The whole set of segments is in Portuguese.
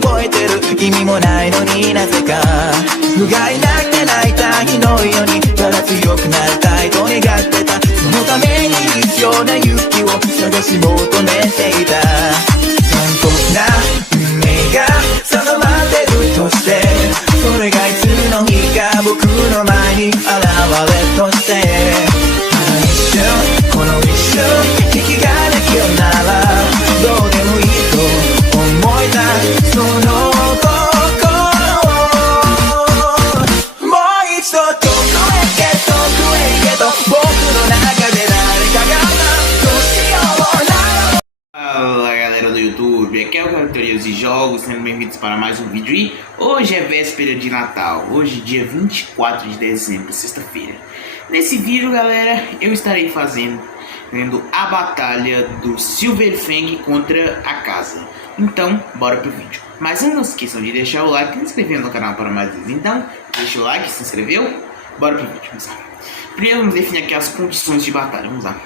覚えてる意味もないのになぜか不甲斐なくて泣いた日のようにただ強くなりたいと願ってたそのために必要な勇気を探し求めていた残酷な運命が定まってるとしてそれがいつの日か僕の前に現れとしてこの一瞬引きができるならどうでもいいと思えたその心をもう一度遠くへ行けと僕の中で誰かがどうしような。Fala galera do YouTube, aqui é o canal Teorias de Jogos, sendo bem-vindos para mais um vídeo. E hoje é véspera de Natal, hoje dia 24 de dezembro, sexta-feira. Nesse vídeo, galera, eu estarei fazendo a batalha do Silverfang contra a casa. Então, bora pro vídeo. Mas não se esqueçam de deixar o like e se inscrever no canal para mais vídeos. Então, deixa o like, se inscreveu, bora pro vídeo, vamos lá. Primeiro vamos definir aqui as condições de batalha, vamos lá.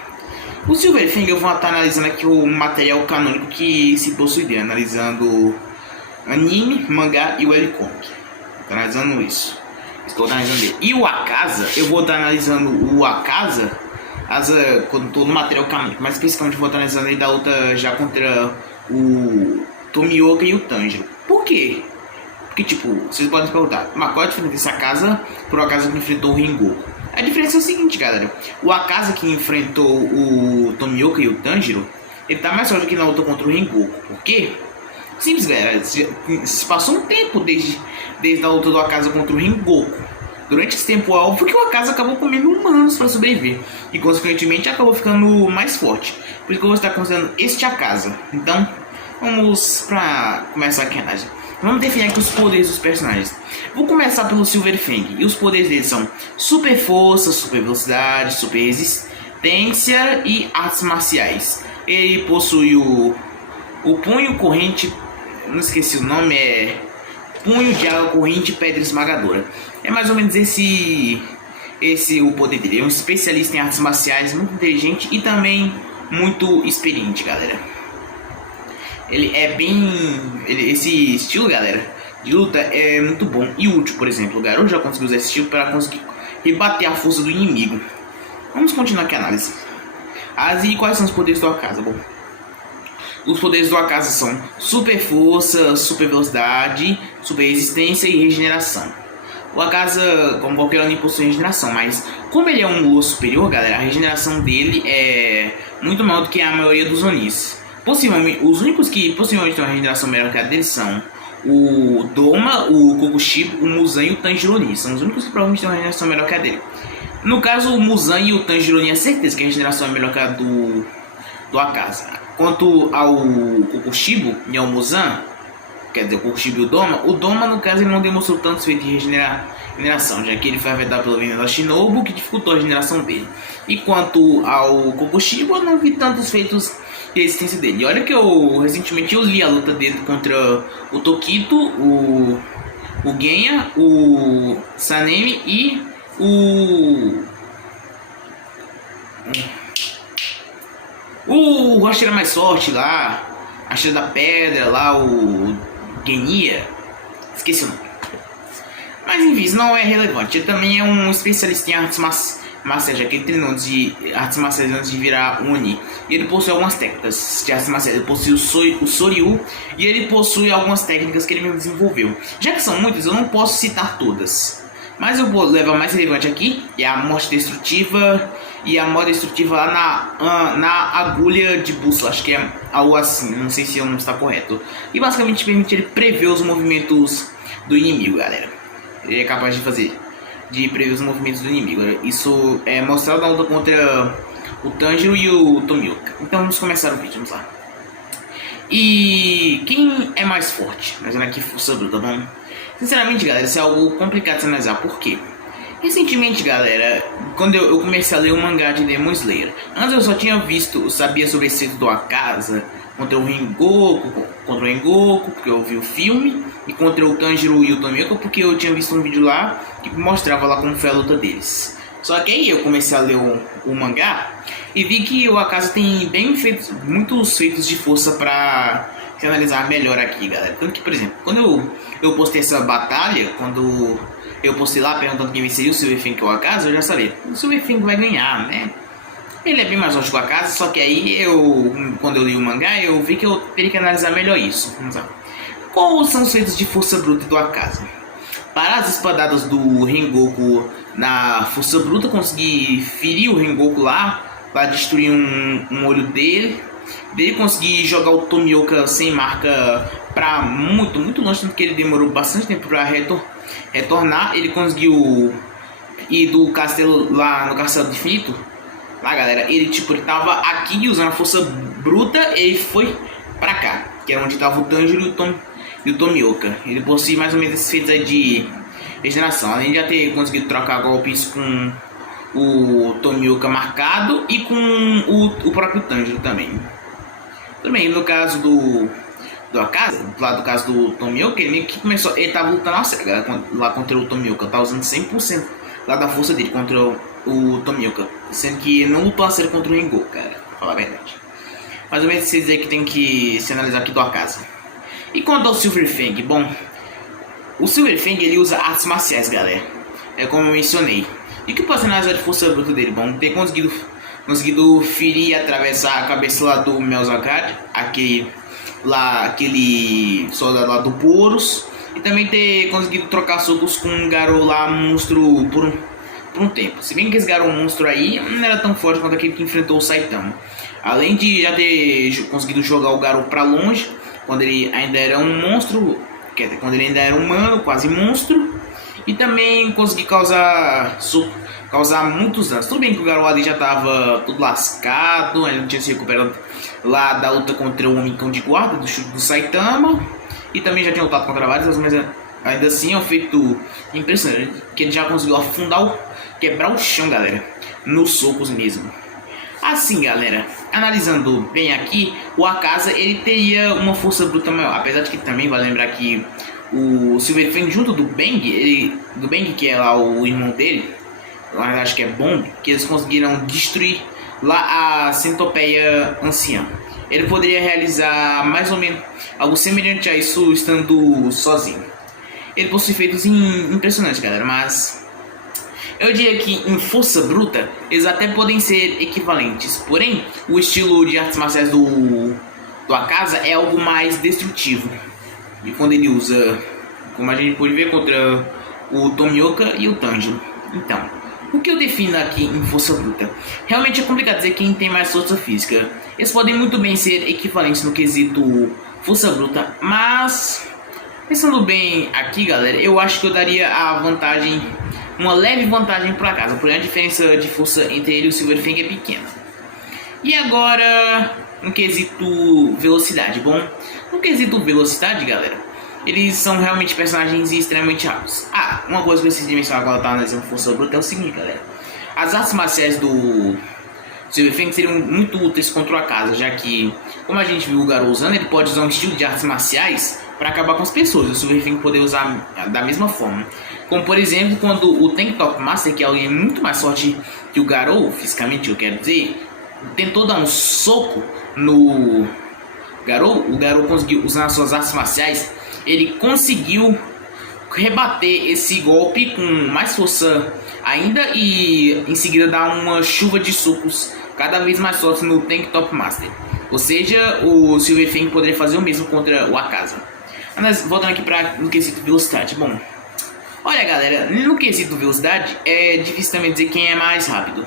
O Silverfang eu vou estar analisando aqui o material canônico que se possui dele, analisando anime, mangá e webcomic. Estou analisando isso. Estou analisando ele. E o Akaza, eu vou estar analisando o Akaza quando estou no material canônico, mas especificamente vou estar analisando ele da luta já contra o Tomioka e o Tanjiro. Por quê? Porque tipo, vocês podem se perguntar, mas qual é a diferença dessa Akaza por o Akaza que enfrentou o Rengoku? A diferença é o seguinte, galera. O Akaza que enfrentou o Tomioka e o Tanjiro, ele tá mais forte do que na luta contra o Rengoku. Por quê? Simples, galera. Se passou um tempo desde a luta do Akaza contra o Rengoku. Durante esse tempo, óbvio que o Akaza acabou comendo humanos para sobreviver. E, consequentemente, acabou ficando mais forte. Por isso que eu vou estar considerando este Akaza. Então, vamos para começar aqui a análise. Vamos definir aqui os poderes dos personagens. Vou começar pelo Silverfang. E os poderes dele são super força, super velocidade, super resistência e artes marciais. Ele possui o punho corrente, não esqueci o nome, é punho de água corrente pedra esmagadora. É mais ou menos esse o poder dele. É um especialista em artes marciais, muito inteligente e também muito experiente, galera. Ele é esse estilo, galera, de luta é muito bom e útil. Por exemplo, o garoto já conseguiu usar esse estilo para conseguir rebater a força do inimigo. Vamos continuar aqui a análise. E quais são os poderes do Akaza? Bom, os poderes do Akaza são super força, super velocidade, super resistência e regeneração. O Akaza, como qualquer anime, possui regeneração, mas como ele é um Lua superior, galera, a regeneração dele é muito maior do que a maioria dos Onis. Possivelmente, os únicos que possivelmente têm uma regeneração melhor que a dele são o Doma, o Kokushibo, o Muzan e o Tanjiro Oni. São os únicos que provavelmente têm uma regeneração melhor que a dele. No caso, o Muzan e o Tanjiro Oni é certeza que a regeneração é melhor que a do Akaza. Quanto ao Kokushibo e ao Muzan, quer dizer, o Kokushibo e o Doma no caso ele não demonstrou tantos feitos de regeneração, já que ele foi afetado pelo veneno da Shinobu, que dificultou a regeneração dele. E quanto ao Kokushibo, eu não vi tantos feitos de resistência dele. E olha que recentemente eu li a luta dele contra o Tokito, o Genya, o Sanemi e o acho que era mais forte lá, a Cheira da Pedra lá, o Genya, esqueci o nome. Mas enfim, isso não é relevante. Ele também é um especialista em artes marciais, já que ele treinou de artes marciais antes de virar um Oni. E ele possui algumas técnicas de artes marciais. Ele possui o Soryu e ele possui algumas técnicas que ele mesmo desenvolveu. Já que são muitas, eu não posso citar todas. Mas eu vou levar a mais relevante aqui, é a morte destrutiva e a morte destrutiva lá na agulha de bússola. Acho que é algo assim, não sei se o nome está correto. E basicamente permite ele prever os movimentos do inimigo, galera. Ele é capaz de prever os movimentos do inimigo. Isso é mostrado na luta contra o Tanjiro e o Tomioka. Então vamos começar o vídeo, vamos lá. E quem é mais forte? Analisando aqui força bruta, tá bom? Sinceramente, galera, isso é algo complicado de analisar. Por quê? Recentemente, galera, quando eu comecei a ler o mangá de Demon Slayer, antes eu só tinha sabia sobre esse feito do Akaza contra o Rengoku, porque eu vi o filme, e contra o Tanjiro e o Tomioka, porque eu tinha visto um vídeo lá que mostrava lá como foi a luta deles. Só que aí eu comecei a ler o mangá e vi que o Akaza tem muitos feitos de força para se analisar melhor aqui, galera. Tanto que, por exemplo, quando eu postei essa batalha, quando eu postei lá perguntando quem venceria, o Silverfang ou a casa, eu já sabia, o Silverfang vai ganhar, né? Ele é bem mais forte que a casa, só que aí quando eu li o mangá, eu vi que eu teria que analisar melhor isso. Vamos lá. Quais são os feitos de força bruta do Akaza? Parar as espadadas do Rengoku na força bruta, conseguir ferir o Rengoku lá, para destruir um olho dele conseguir jogar o Tomioka sem marca para muito longe, tanto que ele demorou bastante tempo para retornar. Ele conseguiu ir do castelo lá no Castelo do Infinito. Lá, galera, ele tava aqui usando a força bruta, ele foi para cá, que era onde tava o Tanjiro e o Tomioka. Ele possui mais ou menos esses feitos aí de regeneração, além de já ter conseguido trocar golpes com o Tomioka marcado e com o próprio Tanjiro também. Tudo bem, no caso do Akaza, lá do caso do Tomioka, ele meio que começou, ele tava lutando a cega lá contra o Tomioka, tá usando 100% lá da força dele contra o Tomioka, sendo que não lutou a sério contra o Rengoku, cara, pra falar a verdade. Mais ou menos vocês aí que tem que se analisar aqui do Akaza. E quanto ao Silverfang, bom, o Silverfang ele usa artes marciais, galera, é como eu mencionei. E o que pode analisar de força bruta dele? Bom, ter conseguido ferir e atravessar a cabeça lá do Melzagard, aquele soldado lá do Poros, e também ter conseguido trocar socos com um Garou lá, monstro, por um tempo. Se bem que esse Garou monstro aí não era tão forte quanto aquele que enfrentou o Saitama. Além de já ter conseguido jogar o Garou pra longe, quando ele ainda era um monstro, quer dizer, quando ele ainda era humano, quase monstro, e também conseguir causar muitos danos. Tudo bem que o Garou ali já estava tudo lascado, ele não tinha se recuperado lá da luta contra o Homem Cão de Guarda, do chute do Saitama, e também já tinha lutado contra vários, mas ainda assim é um feito impressionante, que ele já conseguiu quebrar o chão, galera, nos socos mesmo. Assim, galera, analisando bem aqui, o Akaza ele teria uma força bruta maior, apesar de que também vai lembrar que o Silverfang junto do Bang, que é lá o irmão dele, eu acho que é bom, que eles conseguiram destruir lá a centopeia anciã. Ele poderia realizar mais ou menos algo semelhante a isso estando sozinho. Ele possui feitos impressionantes, galera, mas eu diria que em força bruta eles até podem ser equivalentes, porém o estilo de artes marciais do Akaza é algo mais destrutivo. E quando ele usa, como a gente pode ver, contra o Tomioka e o Tanjiro. Então, o que eu defino aqui em força bruta? Realmente é complicado dizer quem tem mais força física. Eles podem muito bem ser equivalentes no quesito força bruta, mas pensando bem aqui, galera, eu acho que eu daria a vantagem, uma leve vantagem para casa, porém a diferença de força entre ele e o Silverfang é pequena. E agora, no quesito velocidade. Bom, no quesito velocidade, galera, eles são realmente personagens extremamente rápidos. Ah, uma coisa que eu preciso de mencionar quando eu tava analisando força bruta é o seguinte, galera. As artes marciais do Silverfang seriam muito úteis contra o Akaza, já que, como a gente viu o Garou usando, ele pode usar um estilo de artes marciais para acabar com as pessoas. O Silverfang poder usar da mesma forma. Como, por exemplo, quando o Tank Top Master, que é alguém muito mais forte que o Garou, fisicamente eu quero dizer, tentou dar um soco no Garou, o Garou conseguiu usar as suas artes marciais, ele conseguiu rebater esse golpe com mais força ainda e em seguida dar uma chuva de socos cada vez mais fortes no Tank Top Master. Ou seja, o Silverfang poderia fazer o mesmo contra o Akaza. Mas voltando aqui para no quesito velocidade. Bom, olha, galera, no quesito velocidade é difícil também dizer quem é mais rápido.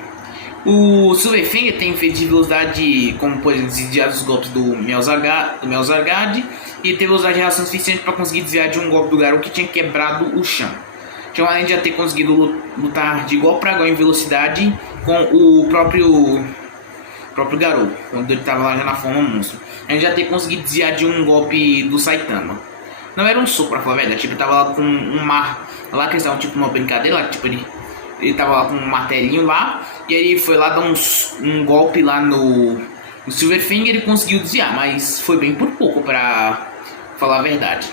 O Silverfang tem feito de velocidade, como por exemplo, desviar dos golpes do Melzargard, e ter velocidade de reação suficiente para conseguir desviar de um golpe do Garou que tinha quebrado o chão. Então, além de já ter conseguido lutar de igual para igual em velocidade com o próprio Garou, quando ele estava lá já na forma monstro, a gente já ter conseguido desviar de um golpe do Saitama. Não era um soco, pra falar a verdade, tipo, ele tava lá com um mar, lá que eles estavam tipo numa brincadeira, lá, tipo, ele tava lá com um martelinho lá, e aí ele foi lá dar um golpe lá no Silverfang, ele conseguiu desviar, mas foi bem por pouco, pra falar a verdade.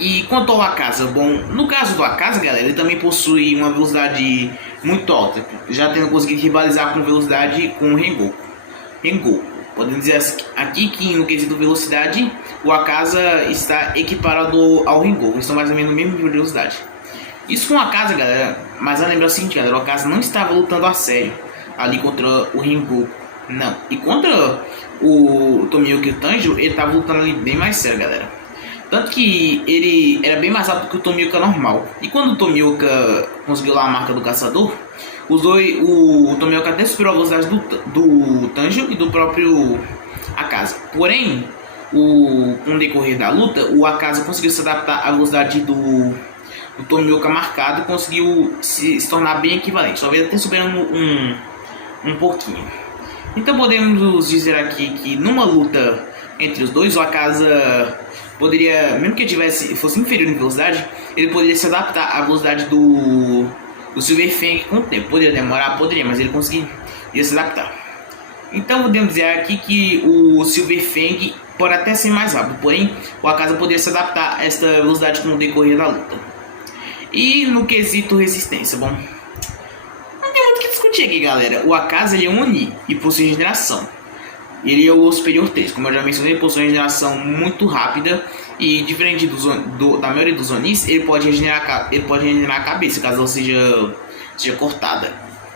E quanto ao Akaza, bom, no caso do Akaza, galera, ele também possui uma velocidade muito alta, já tendo conseguido rivalizar com velocidade com o Rengoku. podemos dizer aqui que no quesito velocidade, o Akaza está equiparado ao Rengoku. Eles estão mais ou menos no mesmo nível de velocidade. Isso com o Akaza, galera, mas a lembrar o seguinte, galera, o Akaza não estava lutando a sério ali contra o Rengoku, não. E contra o Tomioka e o Tanjiro, ele estava lutando ali bem mais sério, galera. Tanto que ele era bem mais rápido que o Tomioka normal. E quando o Tomioka conseguiu lá a marca do caçador, o Tomioka até superou a velocidade do Tanjiro e do próprio Akaza. Porém, com o decorrer da luta, o Akaza conseguiu se adaptar à velocidade do Tomioka marcado e conseguiu se tornar bem equivalente. Talvez até superando um pouquinho. Então podemos dizer aqui que numa luta entre os dois, o Akaza poderia, mesmo que ele fosse inferior em velocidade, ele poderia se adaptar à velocidade do Silver Fang com o tempo. Poderia demorar, poderia, mas ele conseguiria se adaptar. Então podemos dizer aqui que o Silver Fang pode até ser mais rápido, porém o Akaza poderia se adaptar a esta velocidade com o decorrer da luta. E no quesito resistência, bom, não tem muito o que discutir aqui, galera. O Akaza ele é um Oni e possui regeneração. Ele é o superior 3, como eu já mencionei, ele possui uma regeneração muito rápida. E diferente da maioria dos Onis, ele pode regenerar a cabeça caso ela seja cortada.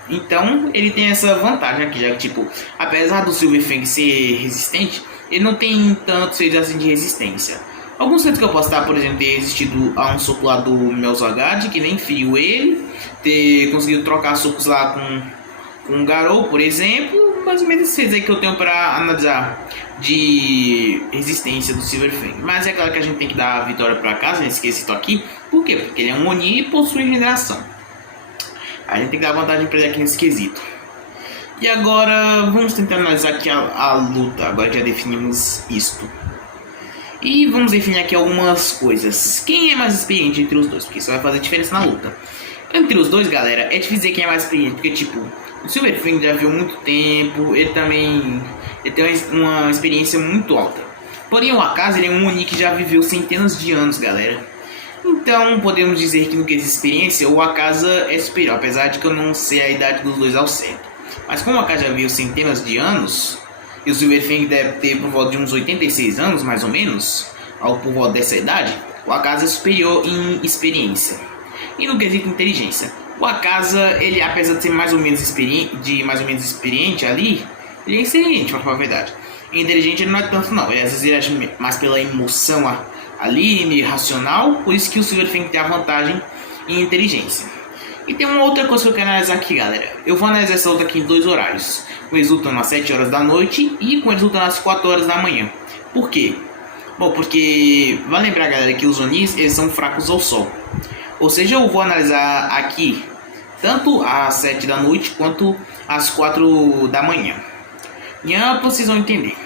Então ele tem essa vantagem aqui, já que tipo, apesar do Silver Fang ser resistente, ele não tem tantos feitos assim de resistência. Alguns feitos que eu posso dar, por exemplo, ter resistido a um soco lá do Melzagad, que nem feriu ele, ter conseguido trocar socos lá com um Garou, por exemplo. Mais ou menos esses aí que eu tenho para analisar de resistência do Silver Fang. Mas é claro que a gente tem que dar a vitória para casa nesse quesito aqui. Por quê? Porque ele é um Oni e possui regeneração. A gente tem que dar vantagem para ele aqui nesse quesito. E agora vamos tentar analisar aqui a luta. Agora já definimos isto. E vamos definir aqui algumas coisas. Quem é mais experiente entre os dois? Porque isso vai fazer diferença na luta. Entre os dois, galera, é difícil dizer quem é mais experiente. Porque tipo, o Silver Fang já viu muito tempo, ele tem uma experiência muito alta. Porém, o Akaza ele é um Oni que já viveu centenas de anos, galera. Então, podemos dizer que no quesito de experiência, o Akaza é superior, apesar de que eu não sei a idade dos dois ao certo. Mas como o Akaza já viveu centenas de anos, e o Silver Fang deve ter por volta de uns 86 anos, mais ou menos, por volta dessa idade, o Akaza é superior em experiência. E no quesito inteligência, o Akaza, ele apesar de ser mais ou menos experiente ali, ele é experiente, pra falar a verdade. E inteligente ele não é tanto não, ele às vezes ele age mais pela emoção ali, meio racional, por isso que o Silver Fang tem a vantagem em inteligência. E tem uma outra coisa que eu quero analisar aqui, galera. Eu vou analisar essa luta aqui em dois horários, com eles lutando às 7 horas da noite e com eles lutando às 4 horas da manhã. Por quê? Bom, porque vai lembrar, galera, que os Onis, eles são fracos ao sol. Ou seja, eu vou analisar aqui tanto às 7 da noite quanto às 4 da manhã. E vocês vão entender.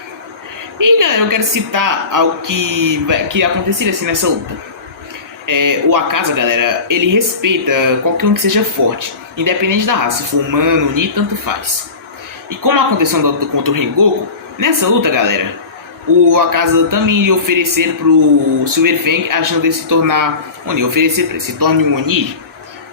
E galera, eu quero citar algo que aconteceria assim nessa luta. O Akaza, galera, ele respeita qualquer um que seja forte, independente da raça, se for humano, Oni, tanto faz. E como aconteceu na luta contra o Rengoku, nessa luta, galera, o Akaza também iria oferecer pro Silver Fang a chance de se tornar Oni, oferecer para ele, se torne um Oni.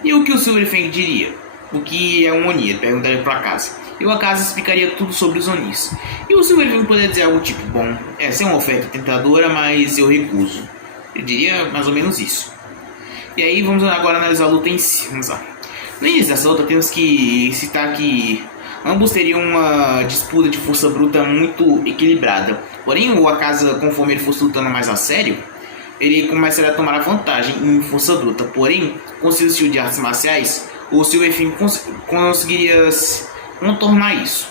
E o que o Silver Fang diria? O que é um Oni? Ele perguntaria para Akaza. E o Akaza explicaria tudo sobre os Onis. E o Silver Fang poderia dizer algo tipo, bom, essa é uma oferta tentadora, mas eu recuso. Eu diria mais ou menos isso. E aí vamos agora analisar a luta em si. Vamos lá. No início dessa luta temos que citar que ambos teriam uma disputa de força bruta muito equilibrada. Porém, o Akaza, conforme ele fosse lutando mais a sério, ele começaria a tomar a vantagem em força bruta. Porém, com seu estilo de artes marciais, o Silver Fang conseguiria contornar isso.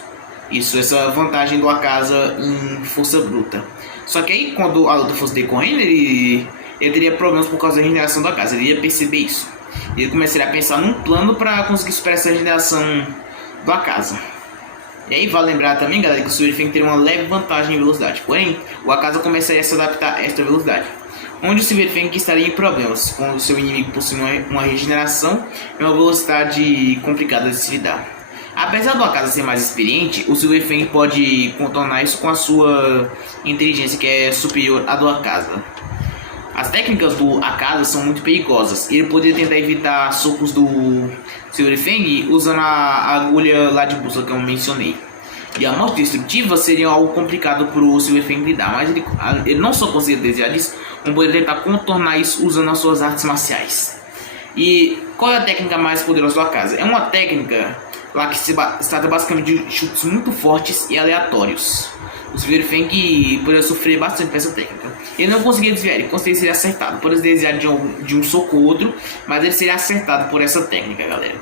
Essa vantagem do Akaza em força bruta. Só que aí, quando a luta fosse decorrendo, ele teria problemas por causa da regeneração do Akaza. Ele ia perceber isso. Ele começaria a pensar num plano para conseguir superar essa regeneração do Akaza. E aí vale lembrar também, galera, que o Silver Fang teria uma leve vantagem em velocidade. Porém, o Akaza começaria a se adaptar a esta velocidade, onde o Silver Fang estaria em problemas quando o seu inimigo possui uma regeneração e uma velocidade complicada de se lidar. Apesar do Akaza ser mais experiente, o Silver Fang pode contornar isso com a sua inteligência, que é superior à do Akaza. As técnicas do Akaza são muito perigosas. Ele poderia tentar evitar socos do Silver Fang usando a agulha lá de bússola que eu mencionei. e a morte destrutiva seria algo complicado para o Silverfang lidar, mas ele não só conseguia desviar disso, como poderia tentar contornar isso usando as suas artes marciais. E qual é a técnica mais poderosa do Akaza? É uma técnica lá que se trata basicamente de chutes muito fortes e aleatórios. O Silverfang poderia sofrer bastante com essa técnica. Ele não conseguia desviar, ele conseguia ser acertado. Poderia desviar de um soco ou outro, mas ele seria acertado por essa técnica, galera.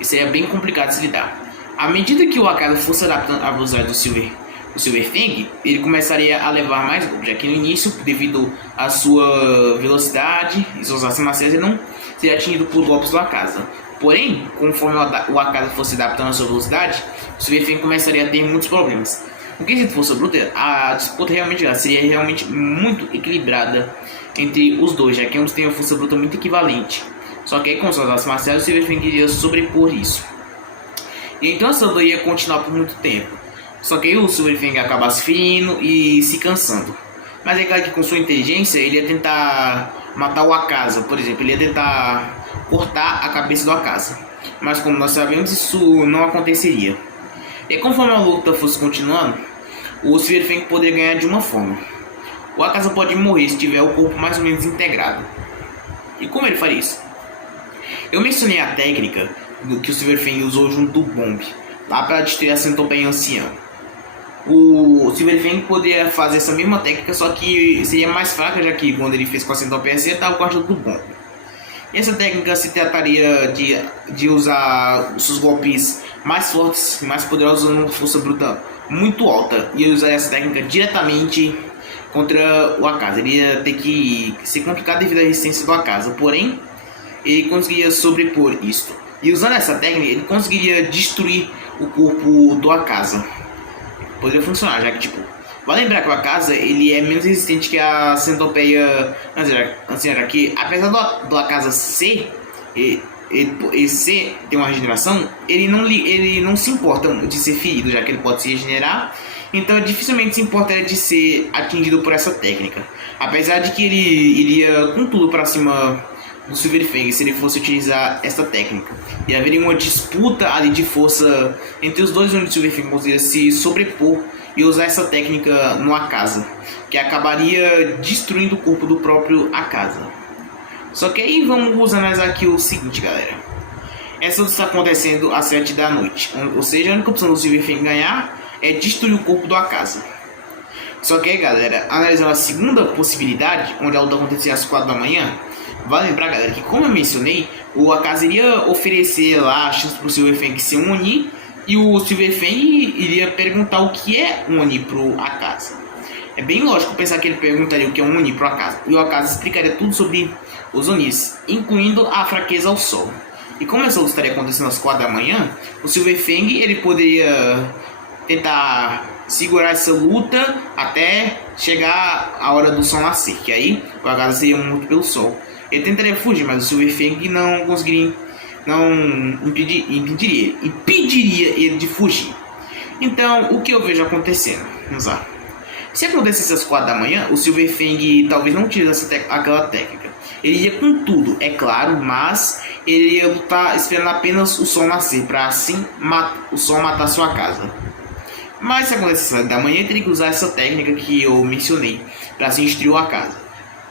E seria bem complicado de se lidar. À medida que o Akaza fosse adaptando à velocidade do Silverfang, ele começaria a levar mais golpes, já que no início, devido à sua velocidade e suas artes marciais, ele não seria atingido por golpes do Akaza. Porém, conforme o Akaza fosse adaptando à sua velocidade, o Silverfang começaria a ter muitos problemas. No quesito força bruta, a disputa seria realmente muito equilibrada entre os dois, já que ambos têm uma força bruta muito equivalente. Só que aí, com suas artes marciais, o Silverfang iria sobrepor isso. E então essa luta ia continuar por muito tempo. Só que aí o Silverfang ia acabar se ferindo e se cansando. Mas é claro que com sua inteligência ele ia tentar matar o Akaza, por exemplo. Ele ia tentar cortar a cabeça do Akaza. Mas como nós sabemos, isso não aconteceria. E conforme a luta fosse continuando, o Silverfang poderia ganhar de uma forma. O Akaza pode morrer se tiver o corpo mais ou menos integrado. E como ele faria isso? Eu mencionei a técnica que o Silverfang usou junto do Bomb, lá para destruir a centopeia anciã. O Silverfang poderia fazer essa mesma técnica, só que seria mais fraca, já que quando ele fez com a centopeia anciã estava com a ajuda do Bomb. E essa técnica se trataria de usar os seus golpes mais fortes e mais poderosos usando uma força bruta muito alta. E ele usaria essa técnica diretamente contra o Akaza. Ele ia ter que ser complicado devido à resistência do Akaza, porém ele conseguiria sobrepor isto. E usando essa técnica, ele conseguiria destruir o corpo do Akaza. Poderia funcionar, já que, tipo, vale lembrar que o Akaza, ele é menos resistente que a centopeia anciã, que apesar do Akaza ele ter uma regeneração, ele não se importa de ser ferido, já que ele pode se regenerar. Então dificilmente se importaria de ser atingido por essa técnica. Apesar de que ele iria com tudo para cima do Silverfang se ele fosse utilizar esta técnica. E haveria uma disputa ali de força entre os dois, onde o Silverfang conseguiria se sobrepor e usar essa técnica no Akaza, que acabaria destruindo o corpo do próprio Akaza. Só que aí vamos analisar aqui o seguinte, galera. Essa luta está acontecendo às 7 da noite, ou seja, a única opção do Silverfang ganhar é destruir o corpo do Akaza. Só que aí, galera, analisando a segunda possibilidade, onde a luta acontecia às 4 da manhã, vale lembrar, galera, que como eu mencionei, o Akaza iria oferecer lá a chance para o Silverfang ser um Oni, e o Silverfang iria perguntar o que é um Oni pro Akaza. É bem lógico pensar que ele perguntaria o que é um Oni pro Akaza, e o Akaza explicaria tudo sobre os Onis, incluindo a fraqueza ao sol. E como essa luta estaria acontecendo às 4 da manhã, o Silverfang ele poderia tentar segurar essa luta até chegar a hora do sol nascer, que aí o Akaza seria morto pelo sol. Ele tentaria fugir, mas o Silverfang não conseguiria, impediria ele de fugir. Então, o que eu vejo acontecendo? Vamos lá. Se acontecesse às 4 da manhã, o Silverfang talvez não utilizasse aquela técnica. Ele ia com tudo, é claro, mas ele ia lutar esperando apenas o sol nascer, para assim o sol matar sua casa. Mas se acontecesse às 4 da manhã, ele teria que usar essa técnica que eu mencionei, para assim destruir o Akaza.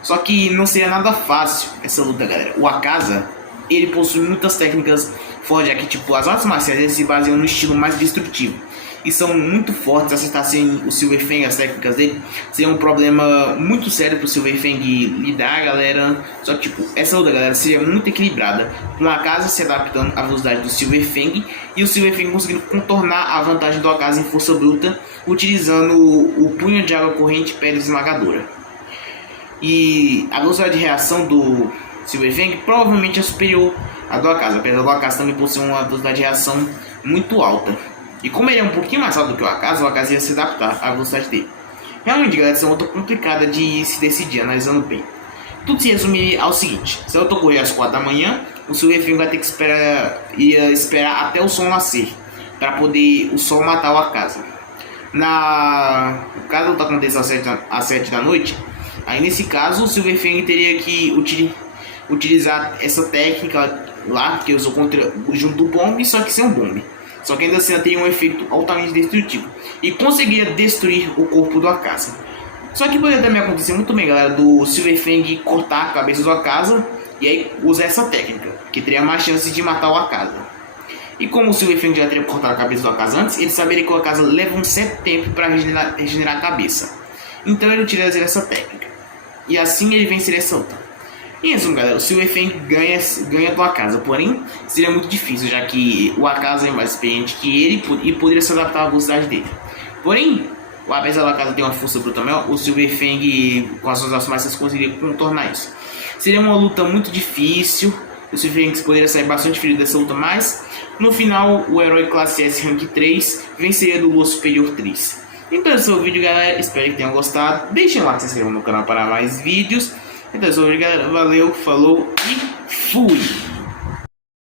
Só que não seria nada fácil essa luta, galera. O Akaza, ele possui muitas técnicas fortes, já que tipo, as artes marciais se baseiam no estilo mais destrutivo. E são muito fortes, acertassem o Silverfang, as técnicas dele, seria um problema muito sério pro Silverfang lidar, galera. Só que tipo, essa luta, galera, seria muito equilibrada, com o Akaza se adaptando à velocidade do Silverfang e o Silverfang conseguindo contornar a vantagem do Akaza em força bruta, utilizando o punho de água corrente pedra esmagadora. E a velocidade de reação do Silverfang provavelmente é superior à do Akaza, apesar do Akaza também possuir uma velocidade de reação muito alta. E como ele é um pouquinho mais alto do que o Akaza ia se adaptar à velocidade dele. Realmente, galera, essa é uma luta complicada de se decidir, analisando bem. Tudo se resumiria ao seguinte: se eu ocorrer às 4 da manhã, o Silverfang vai ter que esperar até o sol nascer, para poder o sol matar o Akaza. Caso a luta aconteça às 7 da noite, aí nesse caso o Silverfang teria que utilizar essa técnica lá que usou junto do Bomb, só que sem o Bomb. só que ainda assim ela teria um efeito altamente destrutivo e conseguiria destruir o corpo do Akaza. Só que poderia também acontecer muito bem, galera, do Silver Fang cortar a cabeça do Akaza e aí usar essa técnica, que teria mais chance de matar o Akaza. E como o Silver Fang já teria cortado a cabeça do Akaza antes, ele saberia que o Akaza leva um certo tempo para regenerar a cabeça. Então ele utilizaria essa técnica. E assim ele venceria essa luta. Em resumo, galera, o Silver Fang ganha do Akaza, porém seria muito difícil, já que o Akaza é mais experiente que ele e poderia se adaptar à velocidade dele. Porém, apesar do Akaza ter uma força bruta maior, o Silver Fang com as suas ações mágicas conseguiria contornar isso. Seria uma luta muito difícil, o Silver Fang poderia sair bastante ferido dessa luta, mas no final o herói classe S Rank 3 venceria do Lua Superior 3. Então esse é o vídeo, galera, espero que tenham gostado, deixem um like e se inscrevam no canal para mais vídeos. Então esse é o vídeo, galera, valeu, falou e fui!